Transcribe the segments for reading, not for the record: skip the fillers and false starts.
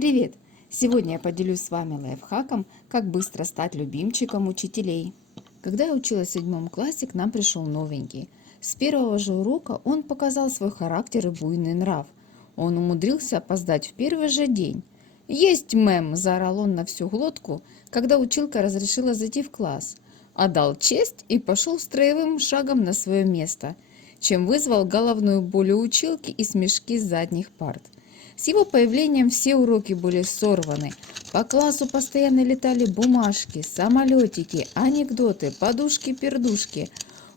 Привет! Сегодня я поделюсь с вами лайфхаком, как быстро стать любимчиком учителей. Когда я училась в 7 классе, к нам пришел новенький. С первого же урока он показал свой характер и буйный нрав. Он умудрился опоздать в первый же день. «Есть, мэм!» – заорал он на всю глотку, когда училка разрешила зайти в класс. Отдал честь и пошел строевым шагом на свое место, чем вызвал головную боль у училки и смешки с задних парт. С его появлением все уроки были сорваны. По классу постоянно летали бумажки, самолетики, анекдоты, подушки-пердушки.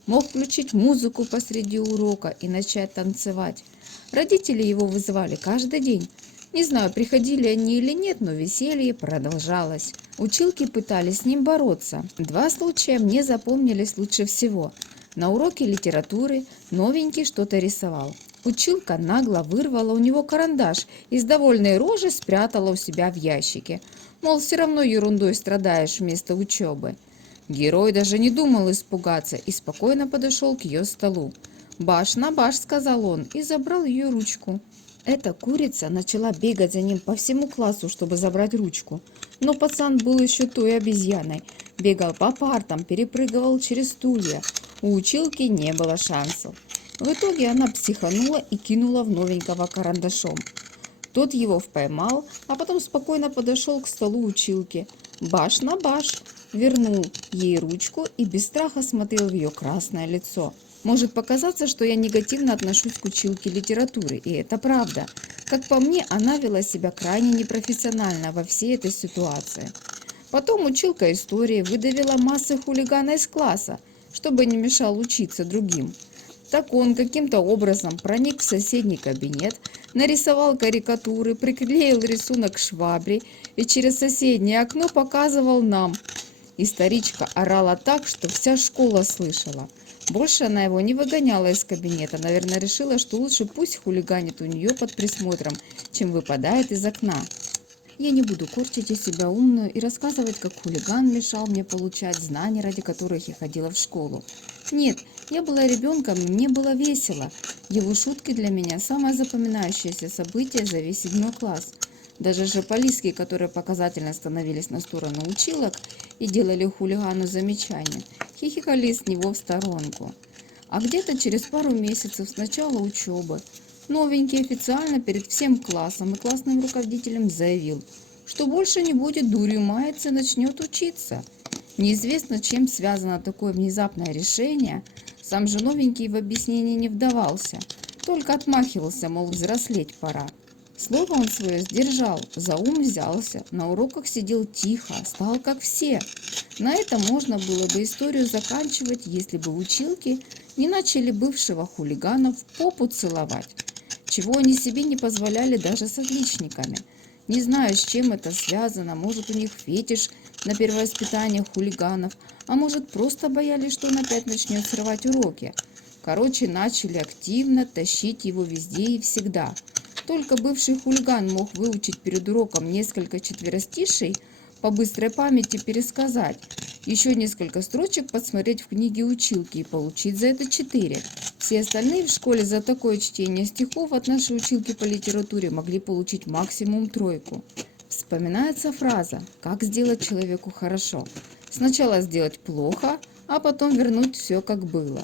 Мог включить музыку посреди урока и начать танцевать. Родители его вызывали каждый день. Не знаю, приходили они или нет, но веселье продолжалось. Училки пытались с ним бороться. Два случая мне запомнились лучше всего. На уроке литературы новенький что-то рисовал. Училка нагло вырвала у него карандаш и с довольной рожей спрятала у себя в ящике. Мол, все равно ерундой страдаешь вместо учебы. Герой даже не думал испугаться и спокойно подошел к ее столу. «Баш на баш», — сказал он, и забрал ее ручку. Эта курица начала бегать за ним по всему классу, чтобы забрать ручку. Но пацан был еще той обезьяной. Бегал по партам, перепрыгивал через стулья. У училки не было шансов. В итоге она психанула и кинула в новенького карандашом. Тот его поймал, а потом спокойно подошел к столу училки. Баш на баш, вернул ей ручку и без страха смотрел в ее красное лицо. Может показаться, что я негативно отношусь к училке литературы, и это правда. Как по мне, она вела себя крайне непрофессионально во всей этой ситуации. Потом училка истории выдавила массы хулигана из класса, чтобы не мешал учиться другим. Так он каким-то образом проник в соседний кабинет, нарисовал карикатуры, приклеил рисунок к швабре и через соседнее окно показывал нам. И старичка орала так, что вся школа слышала. Больше она его не выгоняла из кабинета, наверное, решила, что лучше пусть хулиганит у нее под присмотром, чем выпадает из окна. Я не буду корчить из себя умную и рассказывать, как хулиган мешал мне получать знания, ради которых я ходила в школу. Нет, я была ребенком, и мне было весело. Его шутки для меня самое запоминающееся событие за весь 7 класс. Даже жополизки, которые показательно становились на сторону училок и делали хулигану замечания, хихикали с него в сторонку. А где-то через пару месяцев с начала учебы новенький официально перед всем классом и классным руководителем заявил, что больше не будет дурью маяться и начнет учиться. Неизвестно, чем связано такое внезапное решение. Сам же новенький в объяснение не вдавался, только отмахивался, мол, взрослеть пора. Слово он свое сдержал, за ум взялся, на уроках сидел тихо, стал как все. На этом можно было бы историю заканчивать, если бы училки не начали бывшего хулигана в попу целовать, чего они себе не позволяли даже с отличниками. Не знаю, с чем это связано, может, у них фетиш на перевоспитание хулиганов, а может, просто боялись, что он опять начнет срывать уроки. Короче, начали активно тащить его везде и всегда. Только бывший хулиган мог выучить перед уроком несколько четверостишей, по быстрой памяти пересказать, еще несколько строчек подсмотреть в книге училки и получить за это 4. Все остальные в школе за такое чтение стихов от нашей училки по литературе могли получить максимум 3. Вспоминается фраза «Как сделать человеку хорошо?» Сначала сделать плохо, а потом вернуть все как было.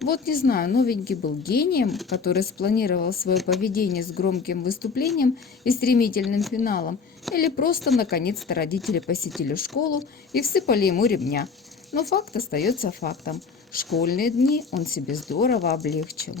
Вот не знаю, новенький был гением, который спланировал свое поведение с громким выступлением и стремительным финалом, или просто наконец-то родители посетили школу и всыпали ему ремня. Но факт остается фактом. Школьные дни он себе здорово облегчил.